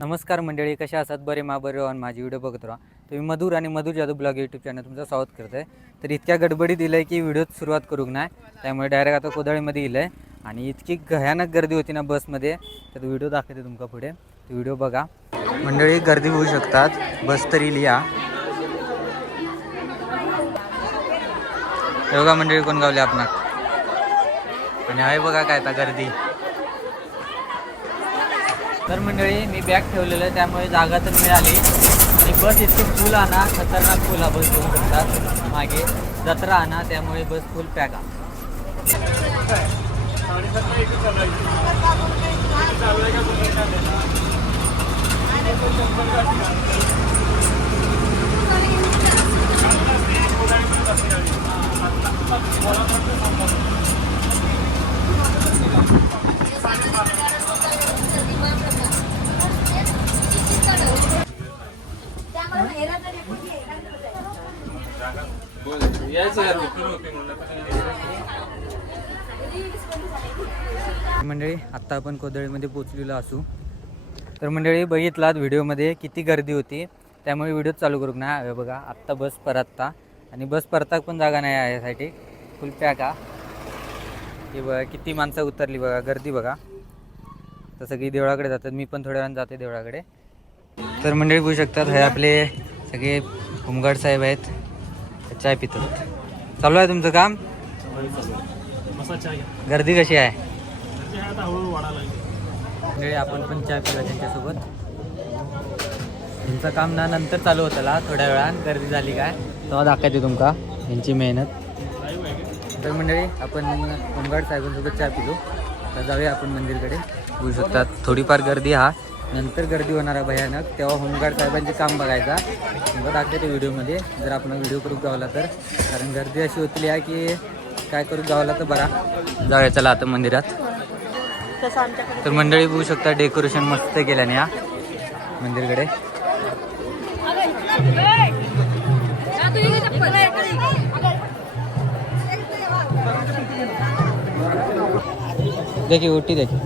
नमस्कार मंडळी, कशा आहात? बरे बरे माझी व्हिडिओ बघत राहा. तुम्ही मधुर आणि मधुर जादू ब्लॉग यूट्यूब चॅनल तुमचं स्वागत करत आहे. तर इतक्या गडबडीत दिलं आहे की व्हिडिओत सुरुवात करू नाही, त्यामुळे डायरेक्ट आता कोदळीमध्ये येईल आहे. आणि इतकी भयानक गर्दी होती ना बसमध्ये, तर व्हिडिओ दाखवते तुमका पुढे, तो व्हिडिओ बघा. मंडळी गर्दी होऊ शकतात, बस तरी लिहा. बघा मंडळी कोण गावले आपण, आणि आहे बघा काय आता गर्दी. तर मंडळी मी बॅग ठेवलेलं आहे, त्यामुळे जागा तर मिळाली. आणि बस इतकी फुल आणा, खतरनाक फुल हा बस बघू शकतात. मागे जत्रा आणा, त्यामुळे बस फुल पॅक आहे. मंडळी आत्ता आपण कोदळीमध्ये पोचलेलो असू. तर मंडळी बघितलात व्हिडिओमध्ये किती गर्दी होती, त्यामुळे व्हिडिओ चालू करू ना. बघा आत्ता बस परतता, आणि बस परताक पण जागा नाही आहे यासाठी, फुल पॅक हा. हे बघा किती माणसं उतरली, बघा गर्दी बघा. तर सगळी देवळाकडे जातात, मी पण थोड्या वेळानं जाते देवळाकडे. तर मंडळी बघू शकतात, हे आपले सगळे होमगार्ड साहेब आहेत, चाय पितात. चालू आहे तुमचं काम? गर्दी कशी आहे? मंडळी आपण पण चाय पिला त्यांच्यासोबत. त्यांचं काम ना नंतर चालू होतं, थोड्या वेळानं गर्दी झाली काय तेव्हा दाखवते तुमका यांची मेहनत. तर मंडळी आपण होमगार्ड साहेबांसोबत चाय पिलो. आता जाऊया आपण मंदिरकडे. बघू शकतात थोडीफार गर्दी हा, नंतर गर्दी होणार आहे भयानक, तेव्हा होमगार्ड साहेबांचे काम बघायचा. तुम्हाला दाखवते व्हिडिओमध्ये, जर आपण व्हिडिओ करू गावला तर. कारण गर्दी अशी होतली आहे की काय करू गावला तर बरा. जाऊया चला आता मंदिरात. तर मंडळी बघू शकता डेकोरेशन मस्त केल्याने या मंदिरकडे. देखी ओटी देखी.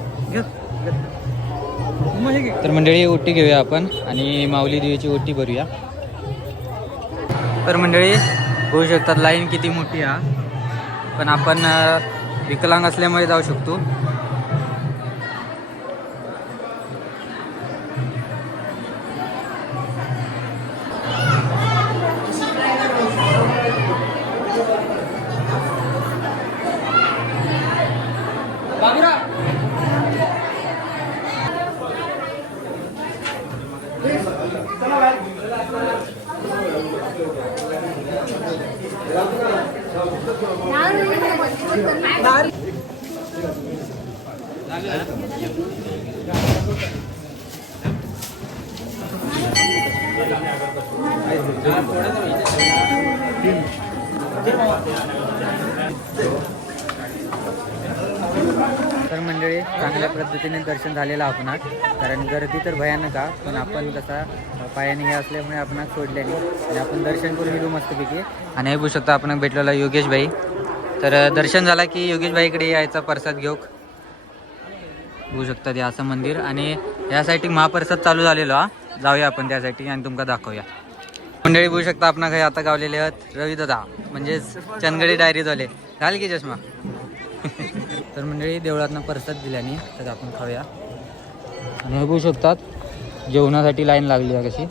तर मंडळी ओटी घेऊया आपण, आणि माऊली देवीची ओटी भरूया. तर मंडळी बघू शकतात लाईन किती मोठी हा, पण आपण विकलांग असल्यामुळे जाऊ शकतो. तर मंडळी चांगल्या पद्धतीने दर्शन झालेलं आपण, कारण गर्दी तर भयानक आहे, पण आपण कसा पायाने हे असल्यामुळे आपण सोडल्याने आणि आपण दर्शन करून गेलो मस्तपैकी. आणि हे बघू शकता आपण भेटलेला योगेश भाई. तर दर्शन झाला की योगेश भाईकडे यायचा प्रसाद घेऊ. बघू शकता ते असं मंदिर, आणि यासाठी महाप्रसाद चालू झालेलो हा. जाऊया आपण त्यासाठी आणि तुमका दाखवूया. मंडळी बघू शकता आपण काही आता गावलेले आहेत रविदादा, म्हणजेच चंदगडी डायरी झाले. घाल की चष्मा. तर मंडळी देवळातनं प्रसाद दिल्याने तर आपण खाऊया. आणि हे बघू शकतात जेवणासाठी लाईन लागली आहे कशी.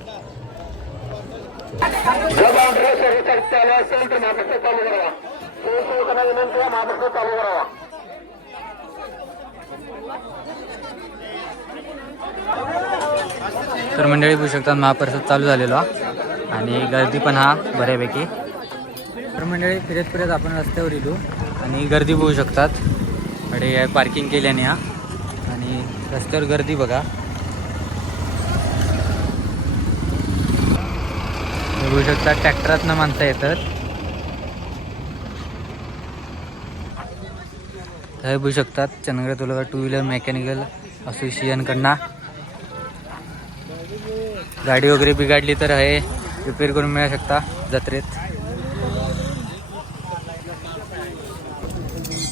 तर मंडळी बघू शकतात महाप्रसाद चालू झालेला, आणि गर्दी पण हा बऱ्यापैकी. तर मंडळी फिरत फिरत आपण रस्त्यावर येलो, आणि गर्दी बघू शकतात. कडे पार्किंग केल्याने हा, आणि रस्त्यावर गर्दी बघा. बघू शकता ट्रॅक्टरातनं माणसं येतात. हे बघू शकतात चंदगड तालुका टू व्हीलर मेकॅनिकल असोसिएशनकडनं गाडी वगैरे बिघडली तर हे रिपेअर करून मिळू शकता जत्रेत.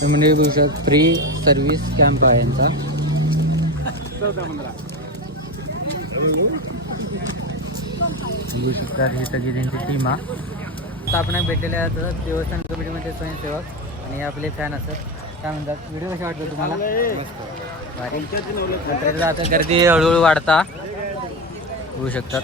म्हणजे बघू शकता फ्री सर्व्हिस कॅम्प आहे यांचा. बघू शकता ही सगळी त्यांची टीम हा. आता आपण भेटलेले आहेत देवस्थान कमिटीमध्ये स्वयंसेवक आणि हे आपले फॅन असतात. काय म्हणतात, व्हिडिओ कसे वाटतो तुम्हाला? जत्रेला आता गर्दी हळूहळू वाढता होऊ शकतात.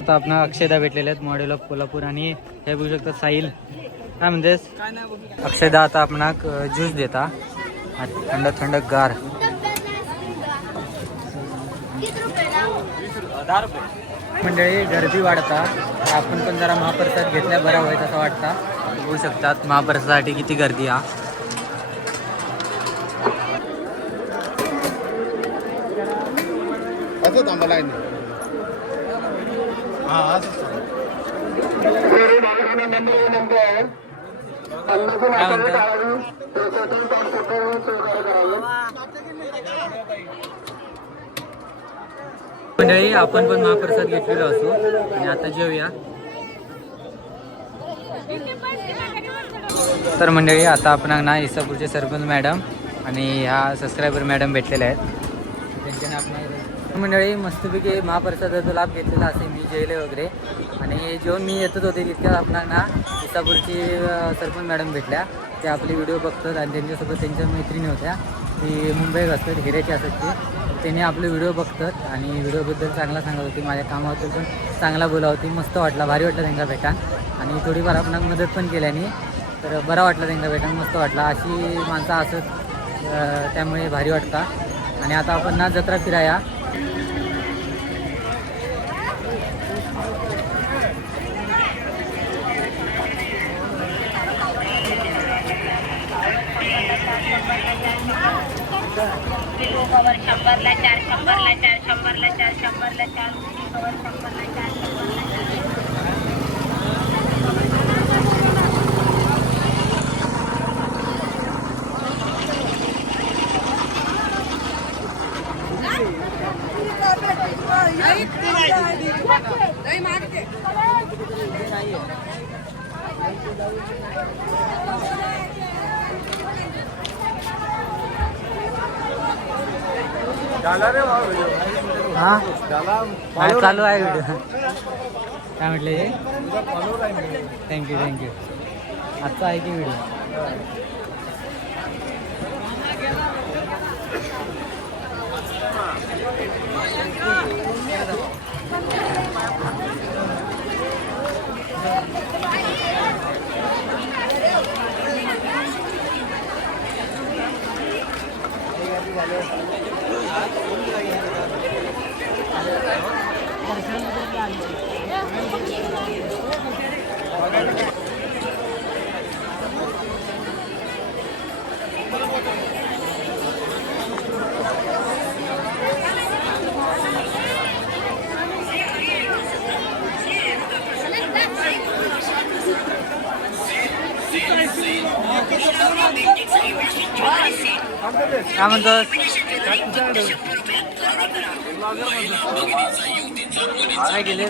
आता आपण अक्षयदा भेटलेले आहेत, मॉडेल ऑफ कोल्हापूर. आणि हे बघू शकतात साहिल. काय म्हणतेस? अक्षयदा आता आपण ज्यूस देता थंड थंड गार. मंडळी गर्दी वाढता, आपण पण जरा महाप्रसाद घेतल्या बरा होईल असं वाटतं. बघू शकतात महाप्रसादासाठी किती गर्दी हा. मंडळी आपण पण महाप्रसाद घेतलेलो असो आणि आता जेवूया. तर मंडळी आता आपण ना इसापूरचे सरपंच मॅडम आणि ह्या सबस्क्रायबर मॅडम भेटलेले आहेत. त्यांच्याने आपण मंडळी मस्तपैकी महाप्रसादाचा लाभ घेतलेला असे मी जेवले वगैरे. आणि जेवण मी येतच होते तितक्यात आपणाला इसापूरची सरपंच मॅडम भेटल्या. ते आपले व्हिडिओ बघतात आणि त्यांच्यासोबत त्यांच्या मैत्रिणी होत्या, ती मुंबईत असतात, हिऱ्याची असतात ते. त्यांनी आपले व्हिडिओ बघतात आणि व्हिडिओबद्दल चांगला सांगत होती, माझ्या कामाबद्दल पण चांगला बोला होती. मस्त वाटला, भारी वाटलं त्यांना भेटान. आणि थोडीफार आपण मदत पण केल्याने तर बरा वाटला त्यांना भेटान, मस्त वाटला. अशी माणसं असत त्यामुळे भारी वाटता. आणि आता आपण ना जत्रा फिराया. शंभरला चार, शंभरला चार, शंभरला चार, शंभरला चार, शंभरला चार, हा चालू आहे व्हिडिओ. काय म्हटले? Thank you thank you. आजचा आहे की व्हिडिओ? काय म्हणतोस? काय गेले?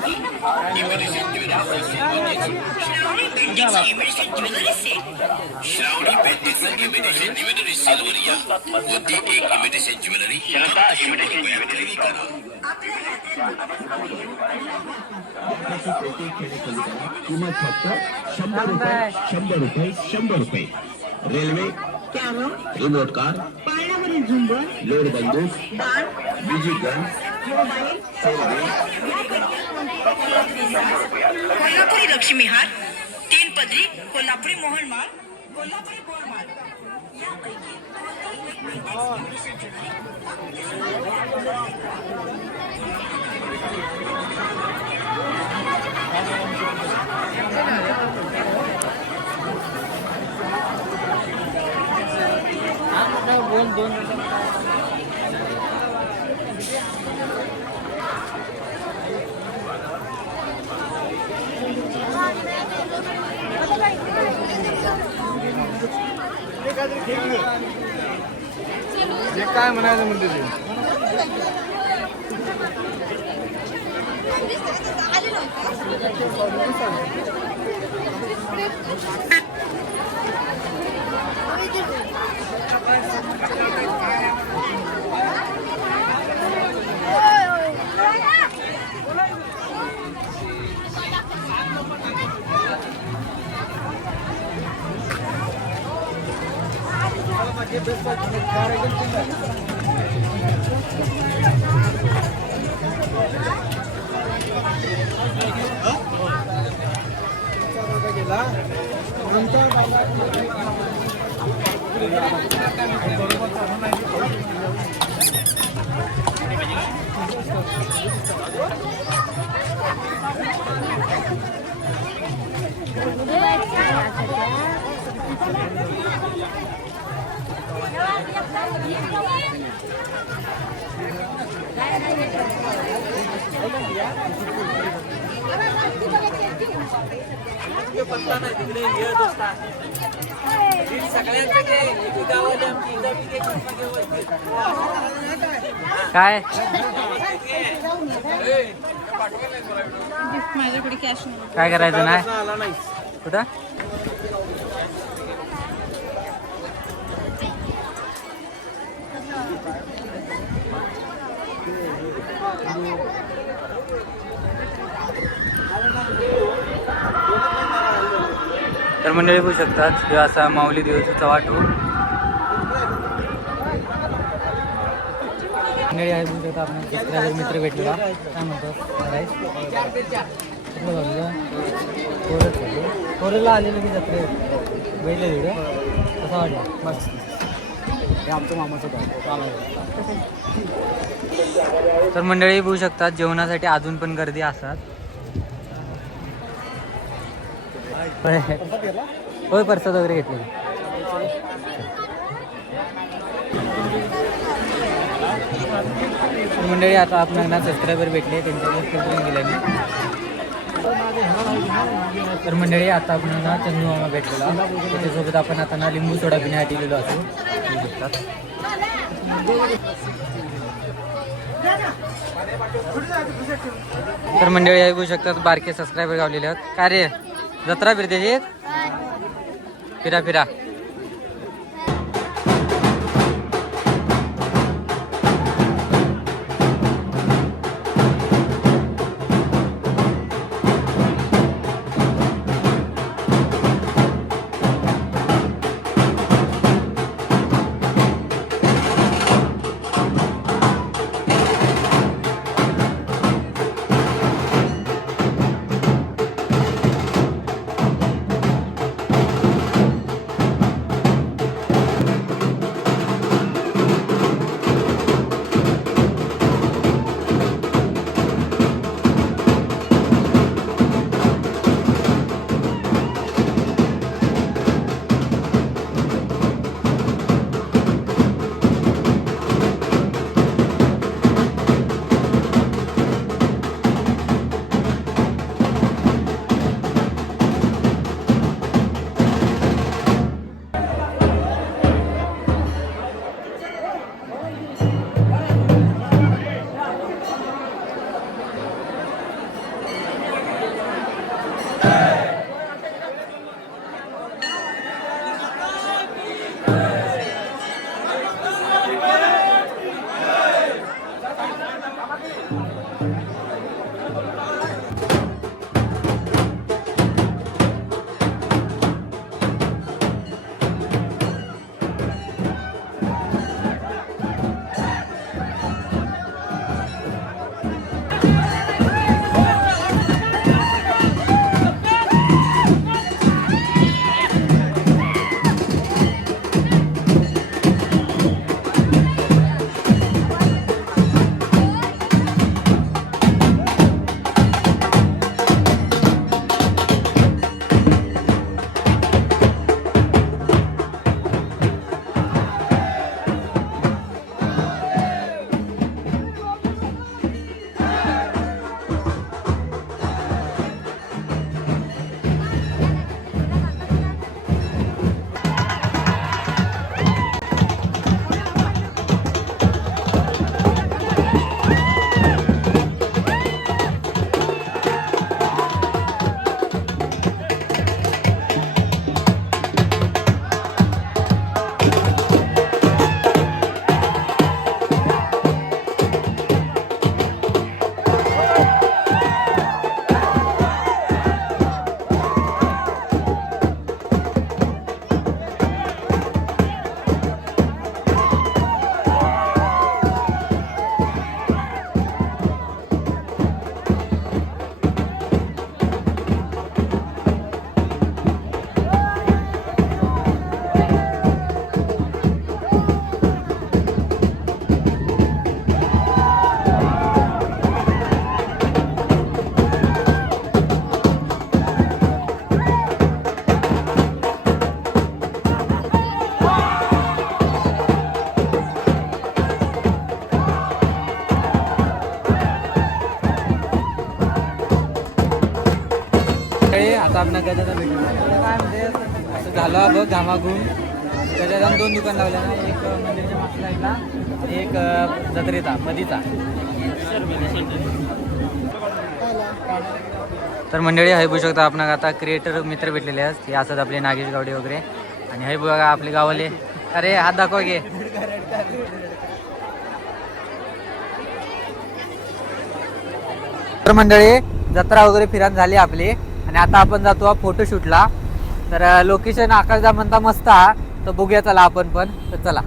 किंमत फक्त 100 रुपये 100 रुपये 100 रुपये. रेल्वे रिमोट कार, पाळण्यावरील झुंबर, लोड बंदूक, बाण, डिजिटल मोबाईल, कोल्हापुरी लक्ष्मीहार, 3 पदरी, कोल्हापुरी मोहनमाळ, कोल्हापुरी बोरमाळ. जे काय म्हणायचं म्हणते ते. काय माझ्याकडे कॅश नाही. काय करायचं नाही कुठं तर मंडळी बघू शकतात जो असा माऊली देवचा वाटो मंडळी आहे बघू शकता आपण सबस्क्रायबर मित्र भेटलेला काय म्हणतो कुठलं बाजूला कोरेला आलेलं की जत्रे बैठलं व्हिडिओ कसा वाटला बस हे आमचं मामाचं तर मंडळी बघू शकतात जेवणासाठी अजून पण गर्दी असतात होय प्रसाद वगैरे घेतले मंडळी आता आपल्याला सबस्क्रायबर भेटले त्यांच्याकडे गेले मी तर मंडळी आता आपल्याला चंदू मामा भेटलेला त्याच्यासोबत आपण आता ना लिंबू सोडा पिण्यासाठी गेलो असो तर मंडळी ऐकू शकतात बारके सबस्क्रायबर गावलेले आहेत काय रे जत्रा फिरते फिरा फिरा दादा भेटून काय म्हणते असं झालं बघ घामाघूम. त्याच्यात 2 दुकान लावल्या ना, एक मंदिरच्या मागच्या साईडला आणि एक जत्रेचा मधीचा. तर मंडळी हे बघू शकता आपण आता क्रिएटर मित्र भेटलेले आहेत हे असतात आपले नागेश गावडे वगैरे. आणि हे बघा आपले गावाले. अरे हात दाखवा घे. तर मंडळी जत्रा वगैरे फिरायला झाली आपली आणि आता आपण जातो फोटोशूटला. तर लोकेशन आकाशदा म्हणता मस्त हा, तर बघूया चला आपण पण. तर चला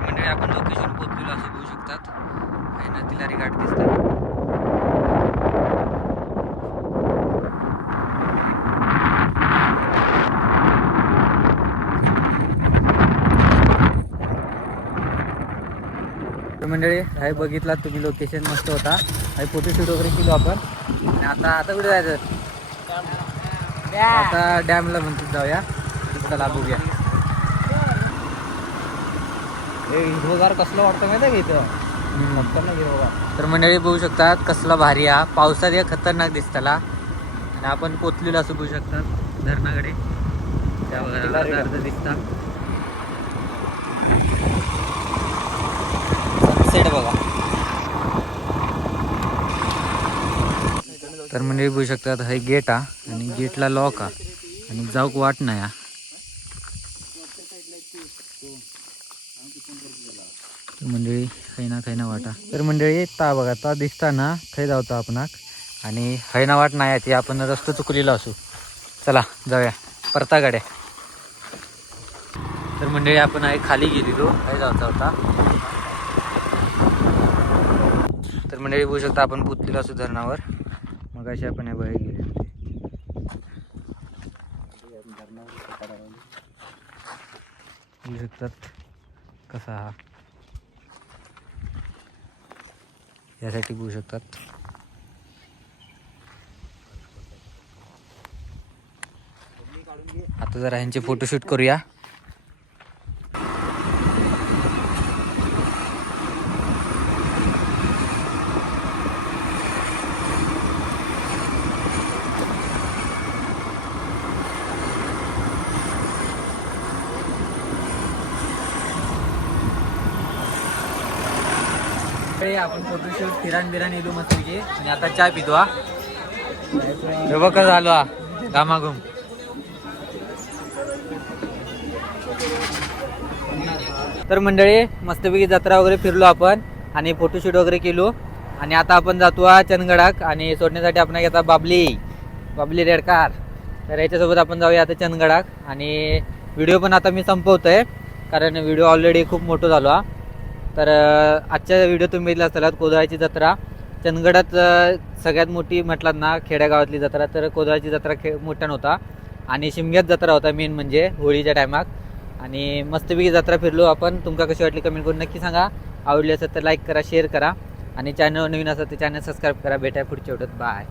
मंडळी आपण लोकेशन पोहोचलेलो असं बघू शकतात. आहे ना तिलारी घाट दिसतात. तर मंडळी हे बघितलात तुम्ही लोकेशन मस्त होता. हे फोटोशूट वगैरे केलो आपण आणि आता कुठे जायचं. आता डॅमला म्हणतो जाऊया. चला बघूया. हिरवगार कसलं वाटतं माहिती आहे का इथं. तर मंडळी बघू शकतात कसला भारी हा. पावसात या खतरनाक दिसताला आणि आपण पोचलेलो असं बघू शकतात धरणाकडे. त्या अर्ध दिसतात सनसेट बघा. तर मंडळी बघू शकतात हे गेट हा आणि गेटला लॉक हा आणि जाऊक वाट नाही हा. मंडळी खैना वाटा. तर मंडळी ता बघा ता दिसता ना थंय जावता आपणाक आणि खैना वाट नाही ती आपण रस्तो चुकलेलो असू. चला जाऊया परता गाड्या. तर मंडळी आपण आहे खाली गेलेलो काय जायचा होता. तर मंडळी बघू शकता आपण पोचलेलो असू धरणावर. मग अशी आपण हे बाहेर गेले बघू शकतात कसा हा यासाठी बघू शकतात. आता जरा ह्यांचे फोटोशूट करूया. आपण फोटोशूट फिरान येलो मस्त की आणि आता चहा पितो हा. बघा झालो हा घामाघूम. तर मंडळी मस्तपैकी जत्रा वगैरे फिरलो आपण आणि फोटोशूट वगैरे केलो आणि आता आपण जातो चंदगडाक आणि सोडण्यासाठी आपण घेता बाबली रेडकार. तर याच्यासोबत आपण जाऊया आता चंदगडाक आणि व्हिडिओ पण आता मी संपवतोय कारण व्हिडिओ ऑलरेडी खूप मोठा झालो हा. तर आजच्या व्हिडिओ तुम्ही बघितला असताना कोदळाची जत्रा चंदगडात सगळ्यात मोठी म्हटलात ना खेड्यागावातली जत्रा. तर कोदळाची जत्रा मोठ्यान होता आणि शिमग्यात जत्रा होता मेन म्हणजे होळीच्या टायमाक. आणि मस्तपैकी जत्रा फिरलो आपण. तुमका कशी वाटली कमेंट करून नक्की सांगा. आवडली असेल तर लाईक करा शेअर करा आणि चॅनल नवीन असेल तर चॅनल सबस्क्राईब करा. भेटाय पुढच्या व्हिडिओत. बाय.